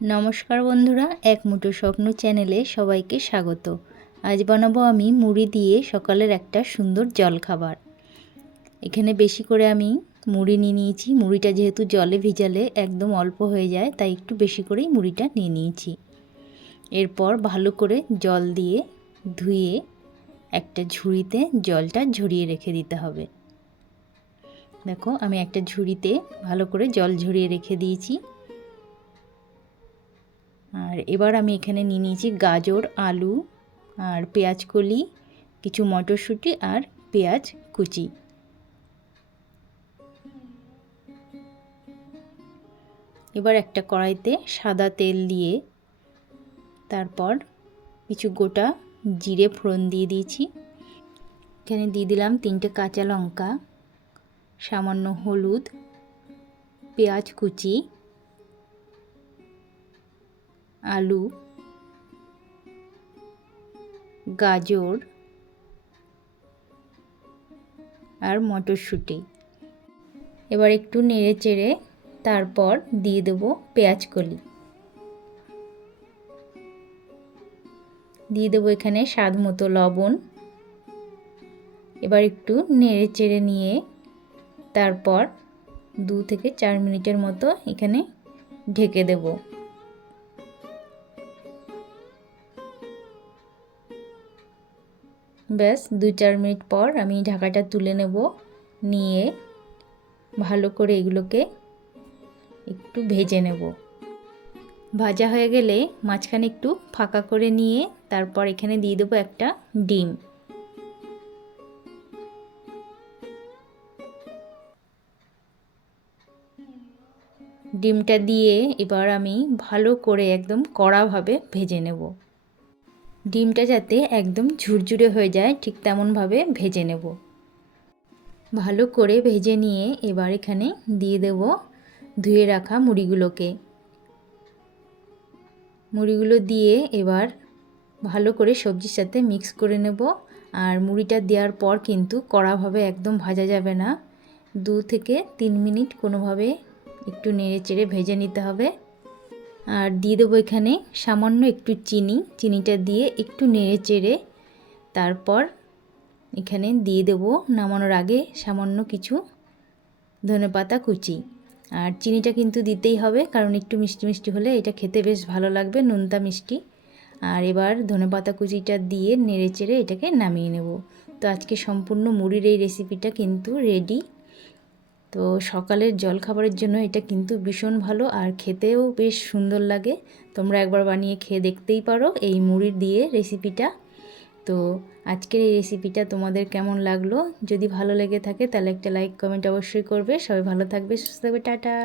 নমস্কার বন্ধুরা, এক মুঠো স্বপ্ন চ্যানেলে সবাইকে স্বাগত। আজ বানাবো আমি মুড়ি দিয়ে সকালের একটা সুন্দর জলখাবার। এখানে বেশি করে আমি মুড়ি নিয়ে নিয়েছি। মুড়িটা যেহেতু জলে ভিজালে একদম অল্প হয়ে যায়, তাই একটু বেশি করেই মুড়িটা নিয়ে নিয়েছি। এরপর ভালো করে জল দিয়ে ধুয়ে একটা ঝুড়িতে জলটা ঝরিয়ে রেখে দিতে হবে। দেখো, আমি একটা ঝুড়িতে ভালো করে জল ঝরিয়ে রেখে দিয়েছি। আর এবার আমি এখানে নিয়ে নিয়েছি গাজর, আলু আর পেঁয়াজ কলি, কিছু মটরশুঁটি আর পেঁয়াজ কুচি। এবার একটা কড়াইতে সাদা তেল দিয়ে তারপর কিছু গোটা জিরে ফোড়ন দিয়ে দিয়েছি। এখানে দিয়ে দিলাম তিনটে কাঁচা লঙ্কা, সামান্য হলুদ, পেঁয়াজ কুচি আলু, গাজর আর মটরশুঁটি। এবার একটু নেড়ে চেড়ে তারপর দিয়ে দেব পেঁয়াজ কলি। দিয়ে দেবো এখানে স্বাদ মতো লবণ। এবার একটু নেড়ে চেড়ে নিয়ে তারপর দু থেকে চার মিনিটের মতো এখানে ঢেকে দেবো। ব্যাস দু চার মিনিট পর আমি ঢাকাটা তুলে নেব, নিয়ে ভালো করে এগুলোকে একটু ভেজে নেব। ভাজা হয়ে গেলে মাঝখানে একটু ফাঁকা করে নিয়ে তারপর এখানে দিয়ে দেবো একটা ডিম। ডিমটা দিয়ে এবার আমি ভালো করে একদম কড়াভাবে ভেজে নেব। ডিমটা যাতে একদম ঝুরঝুরে হয়ে যায়, ঠিক তেমনভাবে ভেজে নেব। ভালো করে ভেজে নিয়ে এবার এখানে দিয়ে দেব ধুয়ে রাখা মুড়িগুলোকে। মুড়িগুলো দিয়ে এবার ভালো করে সবজির সাথে মিক্স করে নেব, আর মুড়িটা দেওয়ার পর কিন্তু কড়াভাবে একদম ভাজা যাবে না। দু থেকে তিন মিনিট কোনোভাবে একটু নেড়ে চেড়ে ভেজে নিতে হবে। আর দিয়ে দেবো এখানে সামান্য একটু চিনি। চিনিটা দিয়ে একটু নেড়ে চেড়ে তারপর এখানে দিয়ে দেব নামানোর আগে সামান্য কিছু ধনে পাতা কুচি। আর চিনিটা কিন্তু দিতেই হবে, কারণ একটু মিষ্টি মিষ্টি হলে এটা খেতে বেশ ভালো লাগবে, নুনতা মিষ্টি। আর এবার ধনে পাতা কুচিটা দিয়ে নেড়ে চেড়ে এটাকে নামিয়ে নেব। তো আজকে সম্পূর্ণ মুড়ির এই রেসিপিটা কিন্তু রেডি তো সকালের জলখাবারের জন্য এটা কিন্তু ভীষণ ভালো আর খেতেও বেশ সুন্দর লাগে। তোমরা একবার বানিয়ে খেয়ে দেখতেই পারো এই মুড়ির দিয়ে রেসিপিটা তো আজকের এই রেসিপিটা তোমাদের কেমন লাগল? যদি ভালো লেগে থাকে তাহলে একটা লাইক কমেন্ট অবশ্যই করবে। সবাই ভালো থাকবে, সুস্থ থাকবে, টাটা।